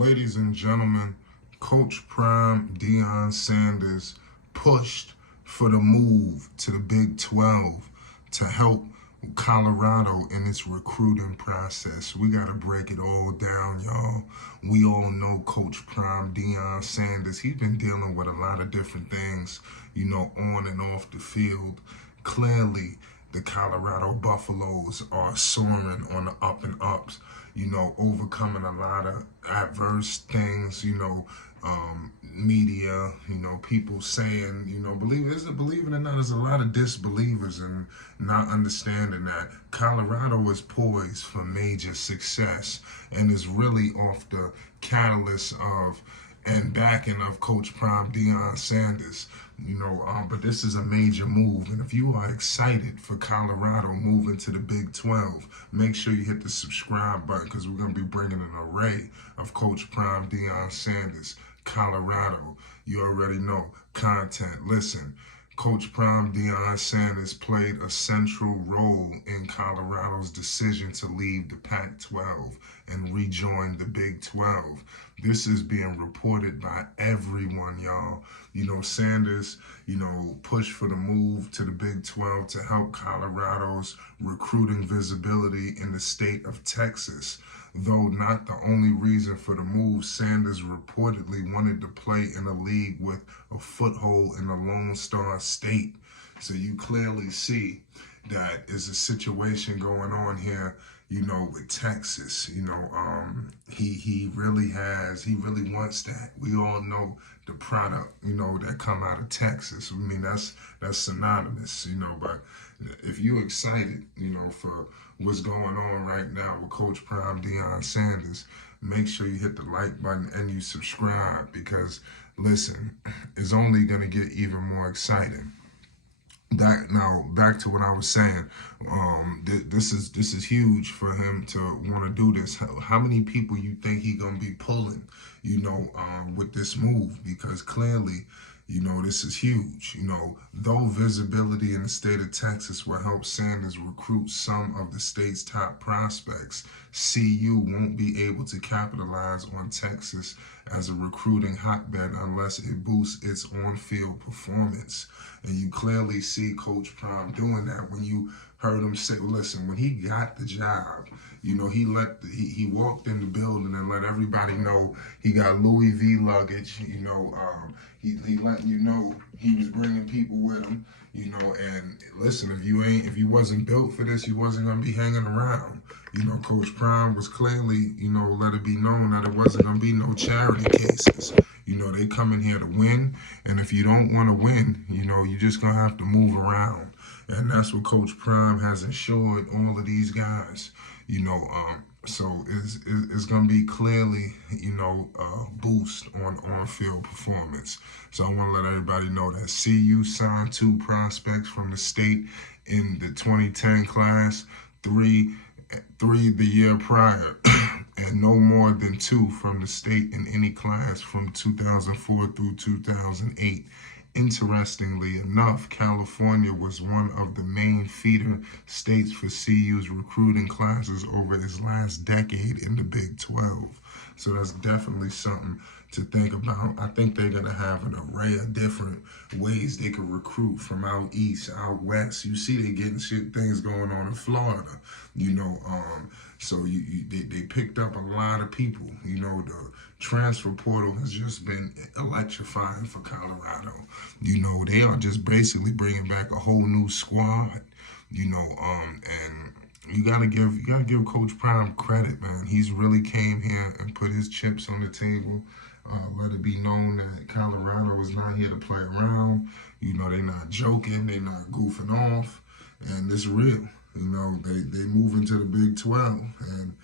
Ladies and gentlemen, Coach Prime Deion Sanders pushed for the move to the Big 12 to help Colorado in its recruiting process. We got to break it all down, y'all. We all know Coach Prime Deion Sanders. He's been dealing with a lot of different things, on and off the field. Clearly, the Colorado Buffaloes are soaring on the up and ups, overcoming a lot of adverse things, media, people saying, believe it or not, there's a lot of disbelievers and not understanding that Colorado is poised for major success and is really off the catalyst of and backing of Coach Prime Deion Sanders. But this is a major move, and if you are excited for Colorado moving to the Big 12, make sure you hit the subscribe button because we're going to be bringing an array of Coach Prime Deion Sanders, Colorado. You already know content. Listen, Coach Prime Deion Sanders played a central role in Colorado's decision to leave the Pac-12 and rejoin the Big 12. This is being reported by everyone, y'all. Sanders, pushed for the move to the Big 12 to help Colorado's recruiting visibility in the state of Texas. Though not the only reason for the move, Sanders reportedly wanted to play in a league with a foothold in the Lone Star State. So you clearly see that is a situation going on here, with Texas. He really wants that. We all know the product, that come out of Texas. I mean, that's synonymous, but if you're excited, for what's going on right now with Coach Prime Deion Sanders, make sure you hit the like button and you subscribe because, listen, it's only going to get even more exciting. Now back to what I was saying. This is huge for him to want to do this. How many people you think he gonna be pulling, with this move? Because clearly, this is huge. Though visibility in the state of Texas will help Sanders recruit some of the state's top prospects, CU won't be able to capitalize on Texas as a recruiting hotbed unless it boosts its on-field performance. And you clearly see Coach Prime doing that when you heard him say, listen, when he got the job, he walked in the building and let everybody know he got Louis V luggage, he letting you know he was bringing people with him, and listen, if you wasn't built for this, you wasn't going to be hanging around. Coach Prime was clearly, let it be known that it wasn't going to be no charity cases. They come in here to win, and if you don't want to win, you're just going to have to move around. And that's what Coach Prime has ensured all of these guys, so it's going to be clearly, a boost on on-field performance. So I want to let everybody know that CU signed 2 prospects from the state in the 2010 class, three the year prior, and no more than 2 from the state in any class from 2004 through 2008. Interestingly enough, California was one of the main feeder states for CU's recruiting classes over its last decade in the Big 12. So that's definitely something to think about. I think they're going to have an array of different ways they could recruit from out east, out west. You see they getting things going on in Florida, so they picked up a lot of people. The transfer portal has just been electrifying for Colorado. They are just basically bringing back a whole new squad, and you gotta give Coach Prime credit, man. He's really came here and put his chips on the table. Let it be known that Colorado is not here to play around. They're not joking, they're not goofing off, and it's real. They move into the Big 12, and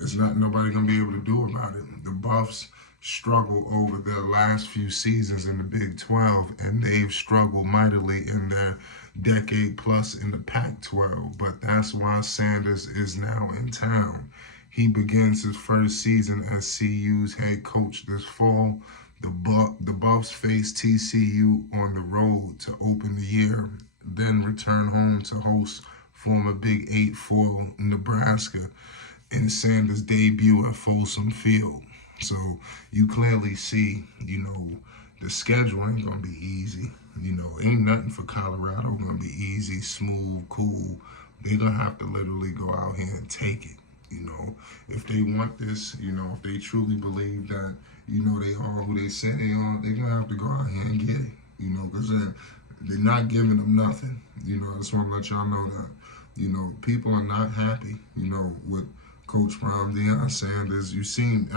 it's not nobody gonna be able to do about it. The Buffs struggle over their last few seasons in the Big 12, and they've struggled mightily in their decade plus in the Pac-12. But that's why Sanders is now in town. He begins his first season as CU's head coach this fall. The Buffs face TCU on the road to open the year, then return home to host former Big 8 foil Nebraska in Sanders' debut at Folsom Field. So you clearly see, the schedule ain't gonna be easy. Ain't nothing for Colorado gonna be easy, smooth, cool. They're gonna have to literally go out here and take it. If they want this, if they truly believe that, they are who they say they are, they're gonna have to go out here and get it. Because they're not giving them nothing. I just want to let y'all know that. People are not happy. With Coach Prime, Deion Sanders. You seen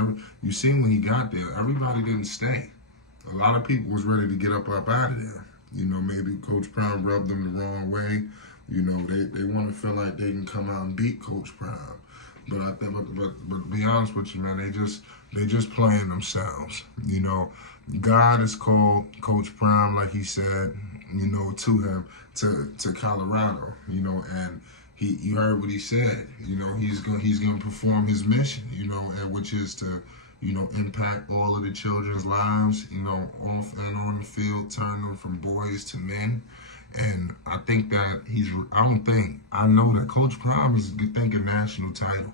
when he got there. Everybody didn't stay. A lot of people was ready to get up out of there. Maybe Coach Prime rubbed them the wrong way. They want to feel like they can come out and beat Coach Prime. But I think, but to be honest with you, man, they just playing themselves. God has called Coach Prime, like he said, to him to Colorado. And you heard what he said. He's gonna perform his mission. And which is to impact all of the children's lives. Off and on the field, turn them from boys to men. And I think that I know that Coach Prime is thinking national title.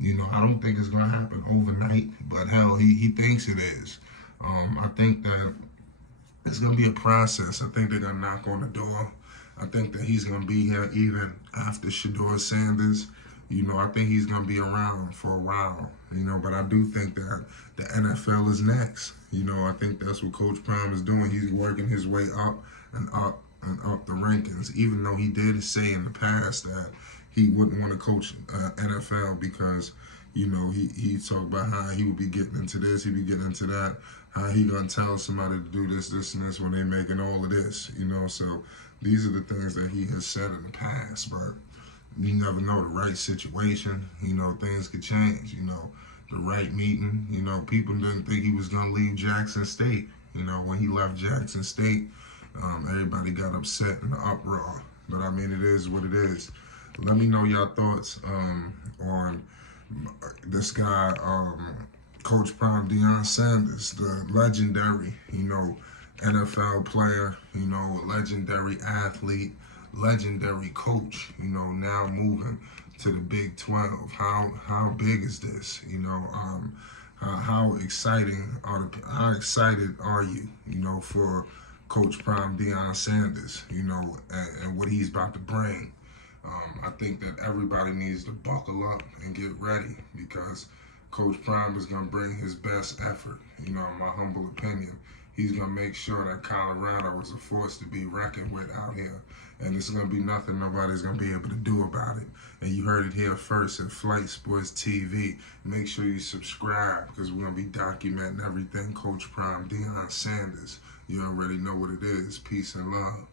I don't think it's going to happen overnight, but hell, he thinks it is. I think that it's going to be a process. I think they're going to knock on the door. I think that he's going to be here even after Shedeur Sanders. I think he's going to be around for a while, but I do think that the NFL is next. I think that's what Coach Prime is doing. He's working his way up and up and up the rankings, even though he did say in the past that he wouldn't want to coach NFL because, he talked about how he would be getting into this, he'd be getting into that, how he gonna tell somebody to do this, this, and this when they making all of this, So these are the things that he has said in the past, but you never know the right situation. Things could change. The right meeting. People didn't think he was gonna leave Jackson State. When he left Jackson State, everybody got upset in the uproar. But I mean, it is what it is. Let me know your thoughts on this guy, Coach Prime Deion Sanders, the legendary, NFL player, legendary athlete, legendary coach, now moving to the Big 12. How big is this? How excited are you, for Coach Prime Deion Sanders, and what he's about to bring? I think that everybody needs to buckle up and get ready because Coach Prime is going to bring his best effort. In my humble opinion, he's going to make sure that Colorado is a force to be reckoned with out here. And it's going to be nothing nobody's going to be able to do about it. And you heard it here first at Flight Sports TV. Make sure you subscribe because we're going to be documenting everything Coach Prime Deion Sanders. You already know what it is. Peace and love.